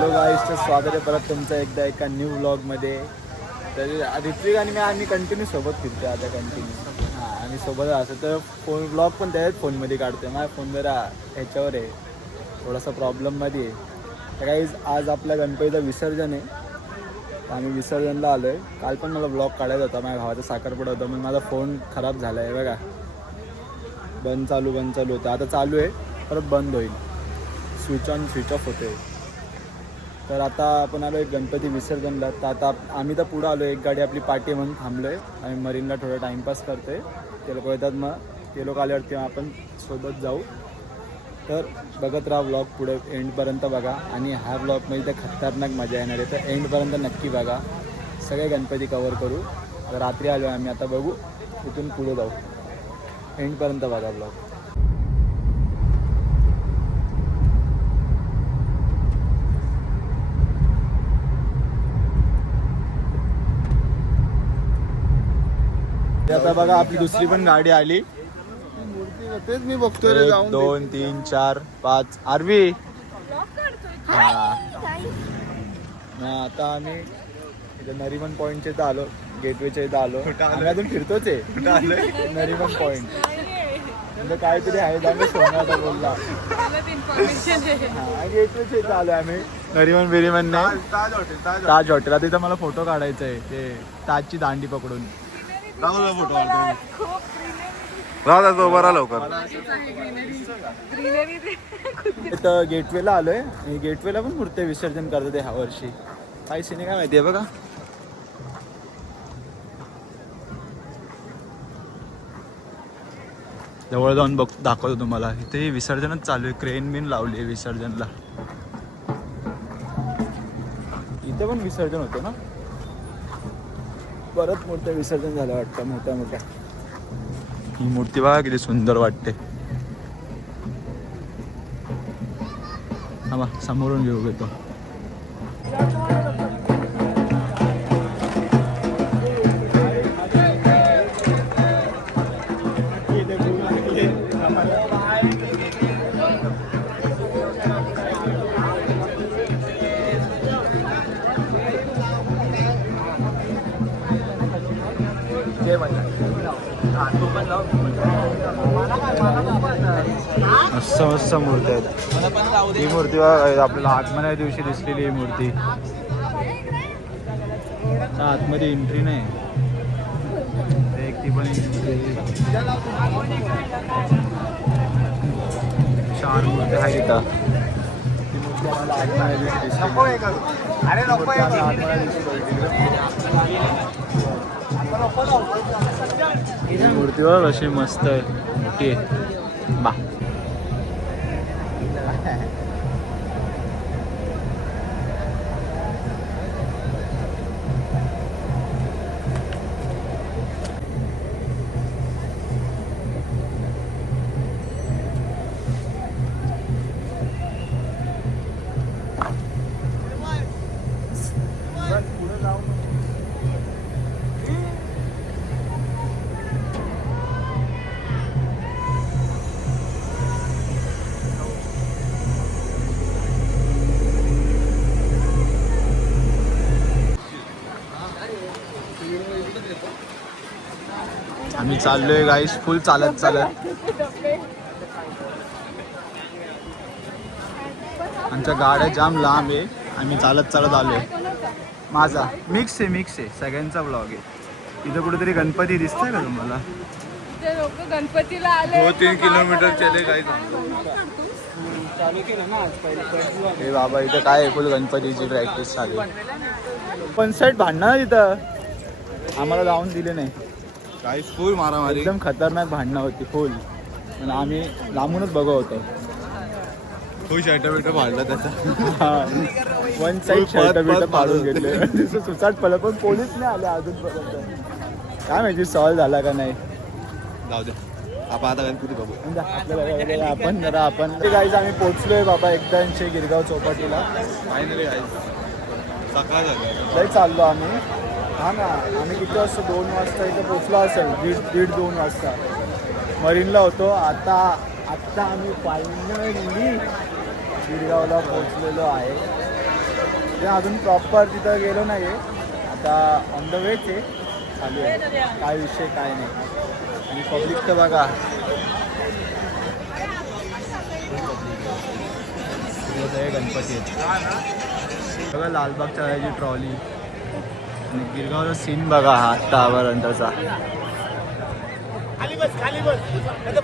Hello गाईस, स्वागत आहे परत तुमचं एकदा एका न्यू व्लॉगमध्ये. तर ऋत्विक आणि आम्ही कंटिन्यू सोबत फिरतो आता कंटिन्यू. हां, आम्ही सोबत असतो तर फोन व्लॉग पण त्याच्याच फोनमध्ये काढतो. माझ्या फोन जरा ह्याच्यावर आहे, थोडासा प्रॉब्लेममध्ये आहे. तर गाईज आज आपल्या गणपतीचं विसर्जन आहे, तर आम्ही विसर्जनला आलो आहे. काल पण मला व्लॉग काढायचा होता, माझ्या भावाचा साखरपुडा होता, मग माझा फोन खराब झाला आहे बघा. बंद चालू होतं, आता चालू आहे, परत बंद होईल, स्विच ऑन स्विच ऑफ होते. तर आता आपण आलो एक गणपती विसर्जनला. तर आता आम्ही तर पुढं आलो, एक गाडी आपली पार्टी म्हणून थांबलो आहे. आम्ही मरीनला थोडं टाईमपास करतो आहे. ते लोक येतात, मग ते लोक आल्यावरती आपण सोबत जाऊ. तर बघत राहा व्लॉग, पुढे एंडपर्यंत बघा. आणि ह्या व्लॉगमध्ये तर खतरनाक मजा येणार आहे, तर एंडपर्यंत नक्की बघा. सगळे गणपती कवर करू. रात्री आलो आहे आम्ही, आता बघू इथून पुढे जाऊ. एंडपर्यंत बघा व्लॉग. आता बघा आपली दुसरी पण गाडी आली. तेच मी बघतोय रे, 1 2 3 4 5 आरवी. हा, आता आम्ही इथे नरिमन पॉईंटच्या इथं आलो, गेटवेच्या इथं आलो. आम्ही अजून फिरतोच आहे नरिमन पॉईंट. म्हणजे काहीतरी आहे, जाऊन सोन्याचा बोलला. गेटवेच्या इथं आलो आम्ही, नरिमन बिरिमन नाही, ताज हॉटेल. आता इथं मला फोटो काढायचा आहे, ते ताजची दांडी पकडून. फोटो राहता तो बरा लवकर. इथं गेटवेला आलोय. गेटवेला पण मूर्ती विसर्जन करतात ह्या वर्षी, काही सिने काय माहिती आहे बघा. जवळ जाऊन दाखवतो तुम्हाला. इथे विसर्जनच चालू आहे, क्रेन बिन लावली आहे विसर्जनला. इथे पण विसर्जन होतं ना, परत मोठं विसर्जन झालं वाटतं, मोठ्या. ही मूर्ती बघा किती सुंदर वाटते. हा, समोरून घेऊ घेतो. मस्त मूर्ती आहेत. ही मूर्ती आपल्याला आगमनाच्या दिवशी दिसलेली ही मूर्ती. आतमध्ये एंट्री नाही, एक ती पण छान मूर्ती आहे तिथं. ती मूर्ती आम्हाला आगमनाच्या दिवशी दिसली. मूर्ती बघ अशी मस्त आहे, मोठी आहे बा. आम्ही चाललोय गाईस, फुल चालत. आमच्या गाड्या जाम लांब आहे, आम्ही चालत आलोय. माझा मिक्स आहे, सगळ्यांचा ब्लॉग आहे. इथं कुठेतरी गणपती दिसतंय का तुम्हाला? लोक गणपतीला आले. 2-3 किलोमीटर चले काही. हे बाबा, इथं काय आहे, फुल गणपतीची प्रॅक्टिस चालू आहे. पण सेट भांडणं इथं आम्हाला जाऊन दिले नाही. काही फुल मारामारी, एकदम खतरनाक भांडणं होती फुल. पण आम्ही लांबूनच बघत होतो. फुल शर्ट बिर्ट फाडला त्याचा. वन साईड शर्ट फाडून घेतले. सुसाट पडलं, पण पोलीस नाही आले अजूनपर्यंत. काय माहिती सॉल्व झाला का नाही. जाऊ दे, आपण आता गणपती बघू. आपण ते गाईज आम्ही पोहोचलोय बाबा 180 गिरगाव चौपाटीला. फायनली सकाळ झाली, लई चाललो आम्ही. हा ना, आम्ही किती वाजता 2 वाजता इथं पोचलो असेल, 1:30-2 वाजता मरीनला होतो. आता आम्ही फायनली गिरगावला पोचलेलो आहे. म्हणजे अजून प्रॉपर तिथं गेलो नाही आहे. आता ऑन द वेच आहे, चालू आहे. काय विषय काय नाही. आणि पब्लिक तर बघा, गणपती आहेत बघा. लालबागच्या राजाची ट्रॉली आणि गिरगावचा सीन बघा हा आत्तापर्यंतचा.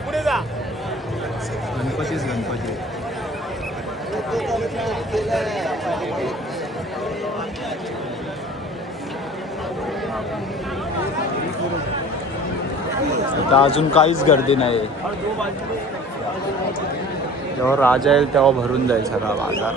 पुढे जा. गणपतीच गणपती. आता अजून काहीच गर्दी नाही. जेव्हा राजा येईल तेव्हा भरून जाईल सगळा बाजार.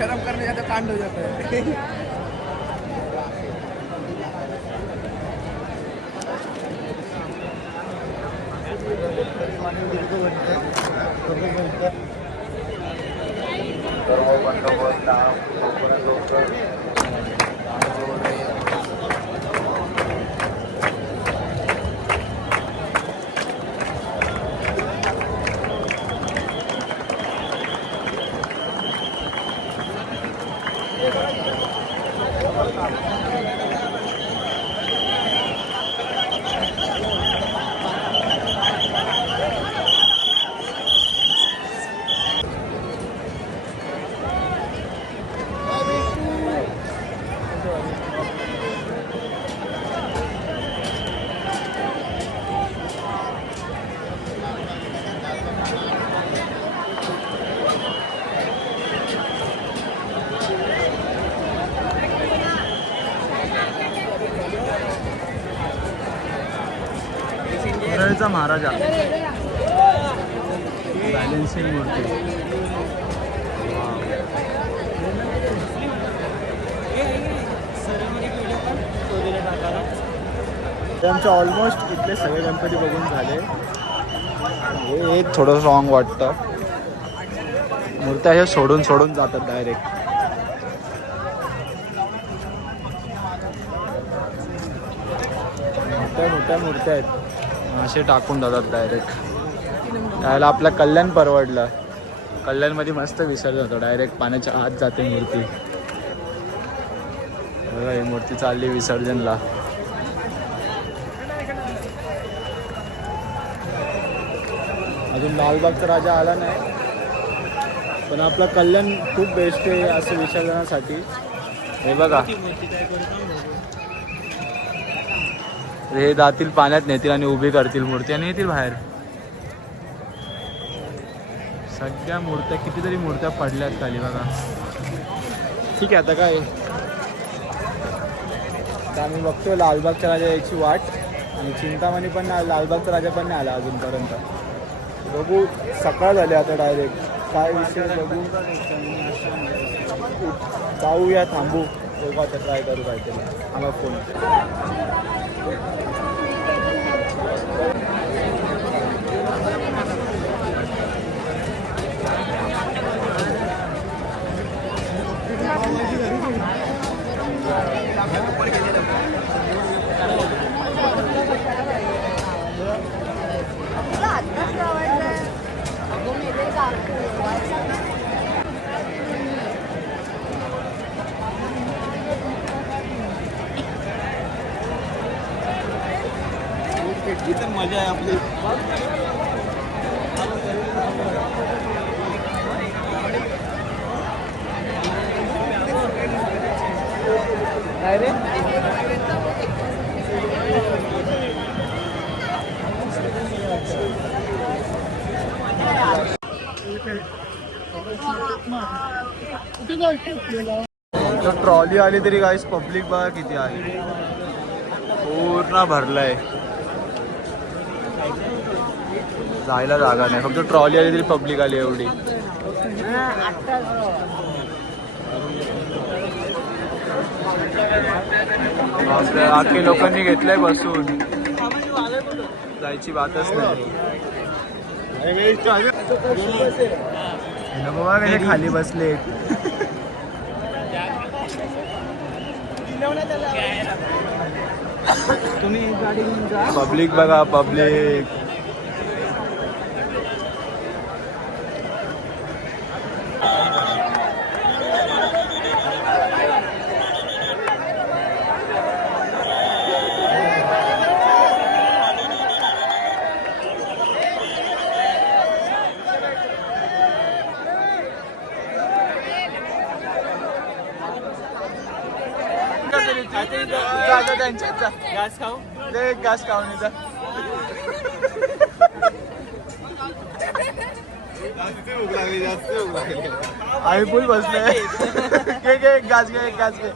गरम करने जाते कांड हो जाता है. परळचा महाराजा बॅलेन्सिंग मूर्ती. आमचे ऑलमोस्ट इथले सगळे गणपती बघून झाले. हे एक थोडं रॉंग वाटतं. मूर्त्या हे सोडून सोडून जातात डायरेक्ट. मोठ्या मूर्त्या आहेत, असे टाकून जातात डायरेक्ट. त्याला आपलं कल्याण परवडलं. कल्याणमध्ये मस्त विसर्जन होतं, डायरेक्ट पाण्याच्या आत जाते मूर्ती. बघा ही मूर्ती चालली विसर्जनला. अजून लालबागचा राजा आला नाही, पण आपलं कल्याण खूप बेस्ट आहे असं विसर्जनासाठी. हे बघा, हे जातील पाण्यात नेतील आणि उभी करतील मूर्ती आणि येतील बाहेर. सगळ्या मूर्त्या, कितीतरी मूर्त्या पडल्यात खाली बघा. ठीक आहे, आता काय तर आम्ही बघतोय लालबागच्या राजा याची वाट. आणि चिंतामणी पण लालबागचा राजा पण नाही आला अजूनपर्यंत. बघू, सकाळ झाली आता डायरेक्ट. काय विषय बघू, जाऊया, थांबू, बघू आता ट्राय करू काहीतरी. आम्हाला फोन तर मजा आहे आपली. काय रे, ट्रॉली आली तरी गाईस पब्लिक बघा किती आली. पूर्ण भरलंय, जायला जागा नाही. फक्त ट्रॉली आली तरी पब्लिक आली एवढी. आखे लोकांनी घेतलंय बसून. जायची बातच नाही. नको बघा कसे खाली बसले. तुम्ही एक गाडी घेऊन जा. पब्लिक बघा पब्लिक. त्यांच्या घास खाऊ. घास खाऊन येतात. आम्ही फुल बसलोय. घे एक घास घे, एक घास घे.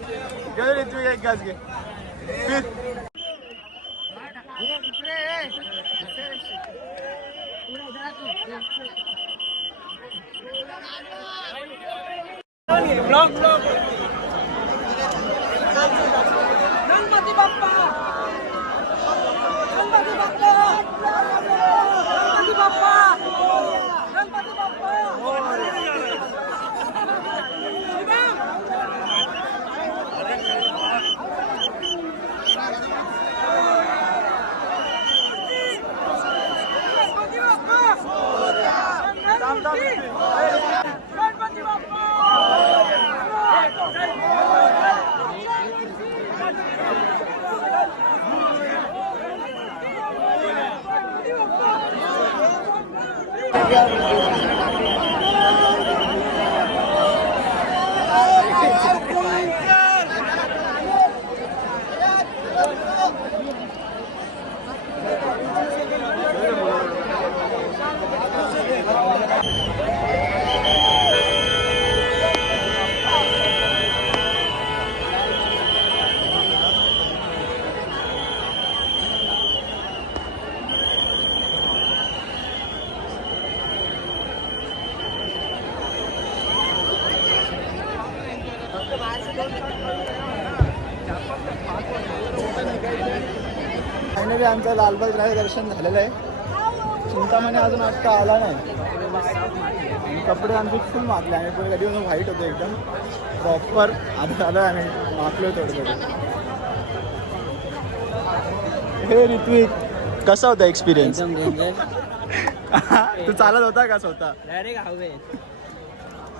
तू एक घास घे. गणपती बाप्पा, गणपती बाप्पा, गणपती बाप्पा, गणपती बाप्पा. गणपती बाप्पा. फायनली आमचं लालबाग राजा दर्शन झालेलं आहे. चिंतामणी अजून आत्ता आला नाही. आणि कपडे आमचे फुल मागले. आम्ही पण कधी व्हाईट होतो एकदम प्रॉपर. आता आलं आम्ही मागलो थोडं थोडं. हे ऋत्विक कसा होता एक्सपिरियन्स? तू चालत होता का स्वतः? डायरेक्ट हवे.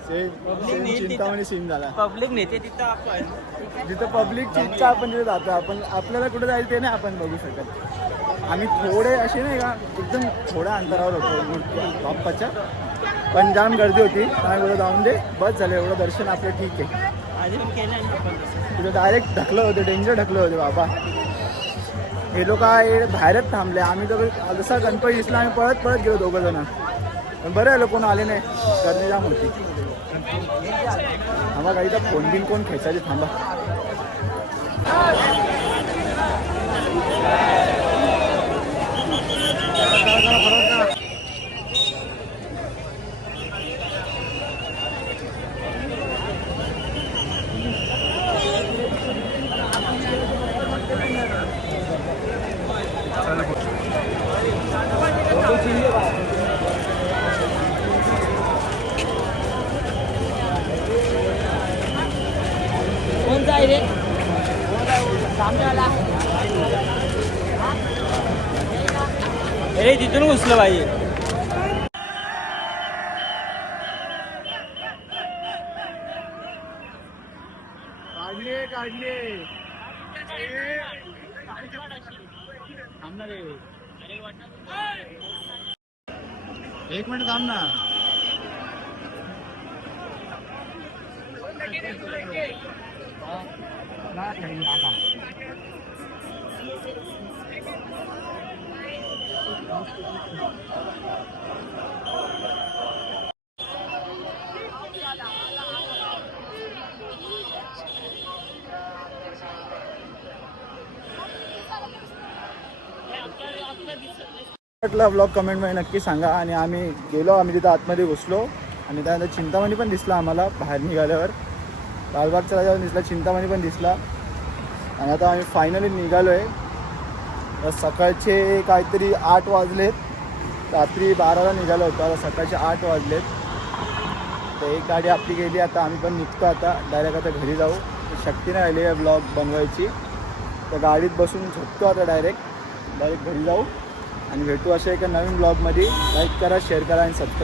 सेम चिंतामणी सीन झाला. पब्लिक नेते तिथं आपण जिथं पब्लिकची इच्छा आपण तिथे जातो. आपण आपल्याला कुठे जायचं ते नाही आपण बघू शकत. आम्ही थोडे असे नाही का एकदम थोड्या अंतरावर होतो बाप्पाच्या. पण जाम गर्दी होती. आम्ही बोलतो जाऊन दे बस झालं एवढं दर्शन आपलं ठीक आहे. आधी पण केलं तिथं डायरेक्ट ढकलं होते. डेंजर ढकलं होते बाबा. हे लोक बाहेरच थांबले. आम्ही तर जसा गणपती दिसला आम्ही पळत पळत गेलो दोघं जण. पण बरं आलं कोण आले नाही. गर्दी जाम होती. थांबा गाडीचा फोन बिन कोण खेचायचे थांबा. कोण जाय रे अरे तिथून घुसलं पाहिजे. काढले एक मिनिट थांब ना. ब्लॉग कमेंटमध्ये नक्की सांगा. आणि आम्ही गेलो. आम्ही तिथं आतमध्ये घुसलो. आणि त्यानंतर चिंतामणी पण दिसला आम्हाला बाहेर निघाल्यावर. लालबागचा राजा दिसला. चिंतामणी पण दिसला. आणि आता आम्ही फायनली निघालो आहे. तर सकाळचे काहीतरी 8 वाजलेत. रात्री 12ला निघालो होतो, आता सकाळचे 8 वाजलेत. तर एक गाडी आपली गेली, आता आम्ही पण निघतो आता डायरेक्ट आता घरी जाऊ. शक्ती नाही राहिली आहे ब्लॉग बनवायची, तर गाडीत बसून झोपतो आता डायरेक्ट घरी जाऊ आणि भेटू अशा एका नवीन ब्लॉगमध्ये. लाईक करा, शेअर करा आणि सबस्क्राईब.